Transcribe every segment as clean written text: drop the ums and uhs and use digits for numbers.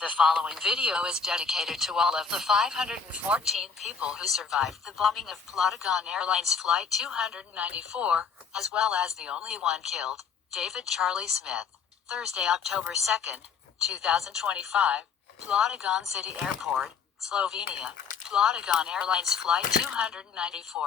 The following video is dedicated to all of the 514 people who survived the bombing of Plotagon Airlines Flight 294, as well as the only one killed, David Charlie Smith. Thursday, October 2nd, 2025, Plotagon City Airport, Slovenia. Plotagon Airlines Flight 294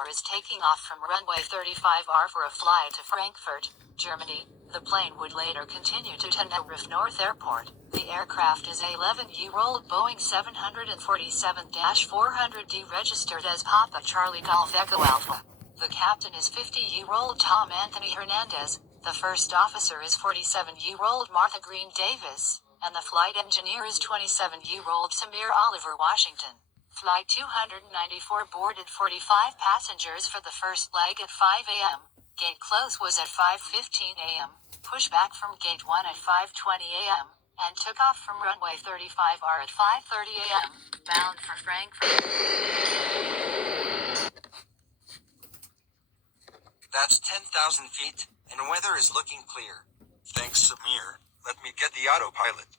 is taking off from runway 35R for a flight to Frankfurt, Germany. The plane would later continue to Tenerife North Airport. The aircraft is a 11-year-old Boeing 747-400D registered as Papa Charlie Golf Echo Alpha. The captain is 50-year-old Tom Anthony Hernandez, the first officer is 47-year-old Martha Green Davis, and the flight engineer is 27-year-old Samir Oliver Washington. Flight 294 boarded 45 passengers for the first leg at 5 a.m. Gate close was at 5:15 a.m., pushback from Gate 1 at 5:20 a.m., and took off from runway 35R at 5:30 a.m., bound for Frankfurt. That's 10,000 feet, and weather is looking clear. Thanks, Samir. Let me get the autopilot.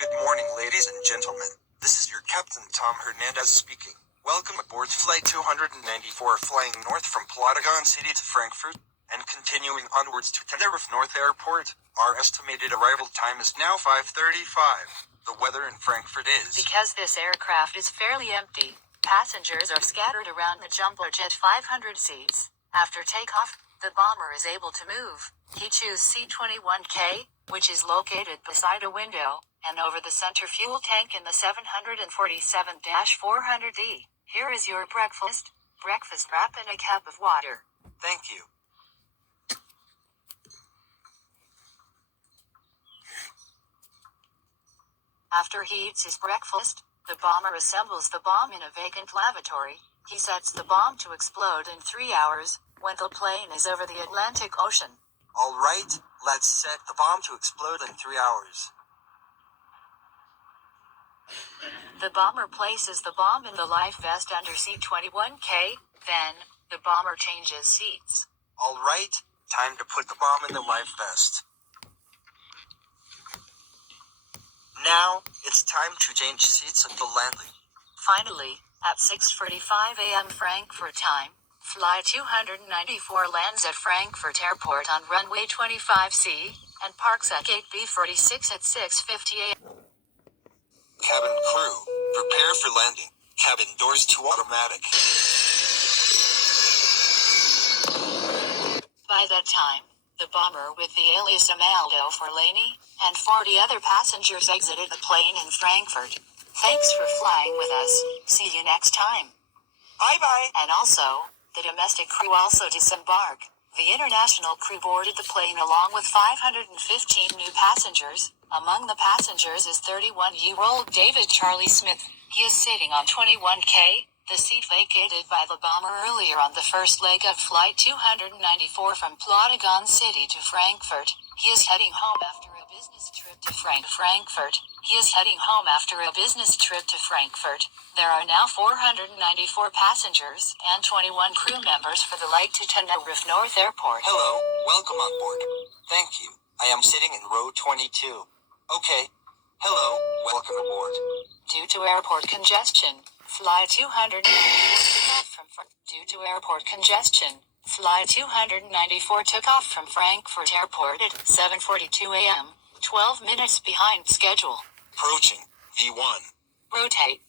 Good morning, ladies and gentlemen. This is your Captain Tom Hernandez speaking. Welcome aboard Flight 294 flying north from Plotagon City to Frankfurt, and continuing onwards to Tenerife North Airport. Our estimated arrival time is now 5:35. The weather in Frankfurt is... Because this aircraft is fairly empty, passengers are scattered around the jumbo jet 500 seats. After takeoff, the bomber is able to move. He chooses C-21K, which is located beside a window, and over the center fuel tank in the 747-400D. Here is your breakfast wrap and a cup of water. Thank you. After he eats his breakfast, the bomber assembles the bomb in a vacant lavatory. He sets the bomb to explode in 3 hours, when the plane is over the Atlantic Ocean. All right, let's set the bomb to explode in 3 hours. The bomber places the bomb in the life vest under C-21K, then, the bomber changes seats. All right, time to put the bomb in the life vest. Now, it's time to change seats at the landing. Finally, at 6:45 a.m. Frankfurt time, Flight 294 lands at Frankfurt Airport on runway 25C, and parks at gate B46 at 6:50 a.m. Cabin crew, prepare for landing. Cabin doors to automatic. By that time, the bomber with the alias Armaldo Forlani and 40 other passengers exited the plane in Frankfurt. Thanks for flying with us. See you next time. Bye-bye. And also, the domestic crew also disembark. The international crew boarded the plane along with 515 new passengers. Among the passengers is 31-year-old David Charlie Smith. He is sitting on 21K, the seat vacated by the bomber earlier on the first leg of Flight 294 from Plotagon City to Frankfurt. He is heading home after a business trip to Frankfurt. There are now 494 passengers and 21 crew members for the flight to Tenerife North Airport. Hello, welcome on board. Thank you. I am sitting in row 22. Okay. Hello, welcome aboard. Due to airport congestion, Flight 294 took off from Frankfurt Airport at 7:42 a.m., 12 minutes behind schedule. Approaching V1. Rotate.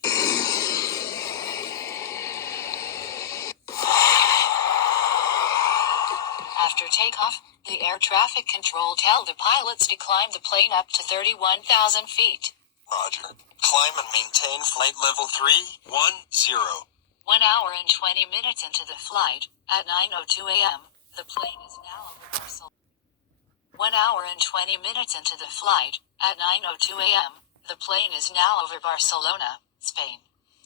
After takeoff, the air traffic control tell the pilots to climb the plane up to 31,000 feet. Roger. Climb and maintain flight level 310. 1 hour and 20 minutes into the flight, at 9:02 a.m., the plane is now over Barcelona. 1 hour and 20 minutes into the flight, at 9:02 a.m., the plane is now over Barcelona, Spain.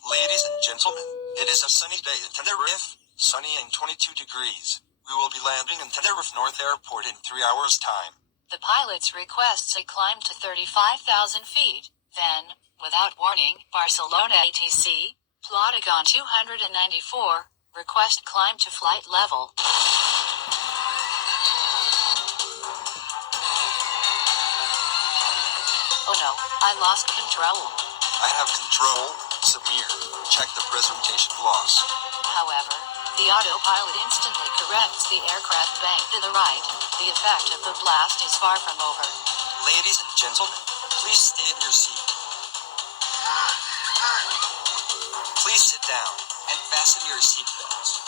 Ladies and gentlemen, it is a sunny day at Tenerife, sunny and 22 degrees. We will be landing in Tenerife North Airport in 3 hours' time. The pilots requests a climb to 35,000 feet, then, without warning, Barcelona ATC, Plotagon 294, request climb to flight level. no, I lost control. I have control, Samir. Check the presentation loss. However, the autopilot instantly corrects the aircraft bank to the right. The effect of the blast is far from over. Ladies and gentlemen, please stay in your seat. Please sit down and fasten your seatbelts.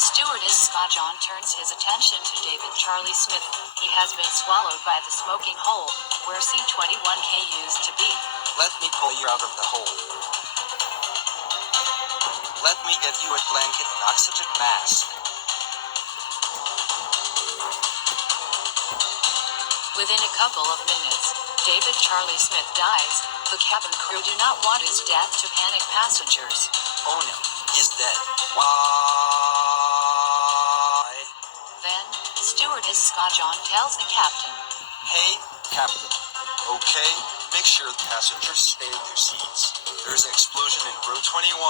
Stewardess Scott John turns his attention to David Charlie Smith. He has been swallowed by the smoking hole, where C-21K used to be. Let me pull you out of the hole. Let me get you a blanket and oxygen mask. Within a couple of minutes, David Charlie Smith dies. The cabin crew do not want his death to panic passengers. Oh no, he's dead. Why? Then, stewardess Scott John tells the captain. Hey, Captain. Okay, make sure the passengers stay in their seats. There's an explosion in row 21. 1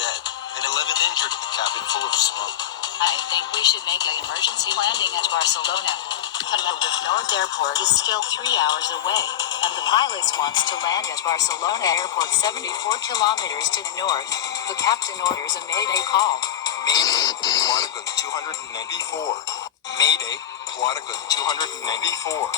dead, and 11 injured in the cabin full of smoke. I think we should make an emergency landing at Barcelona. Tenerife North Airport is still 3 hours away, and the pilots wants to land at Barcelona Airport 74 kilometers to the north. The captain orders a mayday call. Mayday, Plotagon 294. Mayday, Plotagon 294.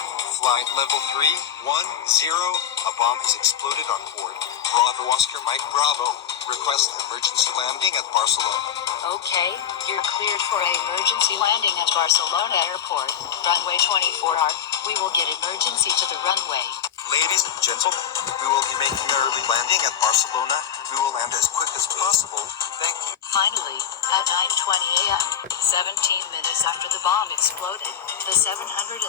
Flight level 310. A bomb has exploded on board. Bravo Oscar Mike Bravo. Request emergency landing at Barcelona. Okay, you're cleared for an emergency landing at Barcelona Airport. Runway 24R. We will get emergency to the runway. Ladies and gentlemen, we will be making an early landing at Barcelona. We will land as quick as possible. Thank you. Finally, at 9:20 a.m., 17 minutes after the bomb exploded, the 747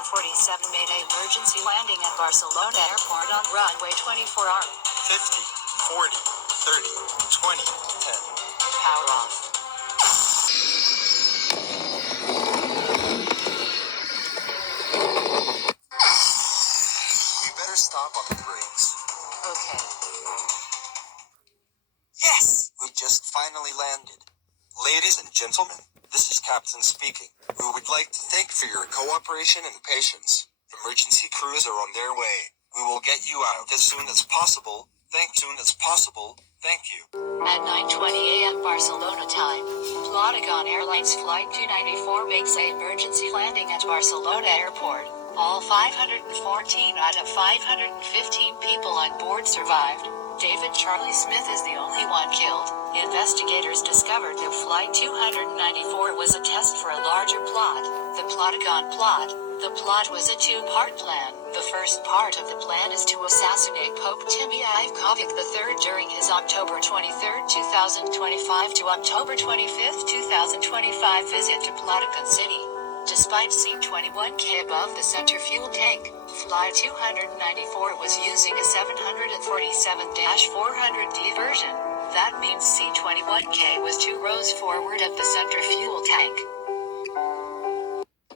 made an emergency landing at Barcelona Airport on runway 24R. 50, 40, 30, 20, 10. Power off. We better stop on the brakes. Okay. Yes! We just finally landed. Ladies and gentlemen, this is Captain speaking. We would like to thank you for your cooperation and patience. Emergency crews are on their way. We will get you out as soon as possible. Thank you. At 9:20 a.m. Barcelona time, Plotagon Airlines Flight 294 makes an emergency landing at Barcelona Airport. All 514 out of 515 people on board survived. David Charlie Smith is the only one killed. Investigators discovered that Flight 294 was a test for a larger plot, the Plotagon plot. The plot was a two-part plan. The first part of the plan is to assassinate Pope Timothy III during his October 23, 2025 to October 25, 2025 visit to Plotagon City. Despite C-21K above the center fuel tank, Flight 294 was using a 747-400D version. That means C-21K was 2 rows forward of the center fuel tank.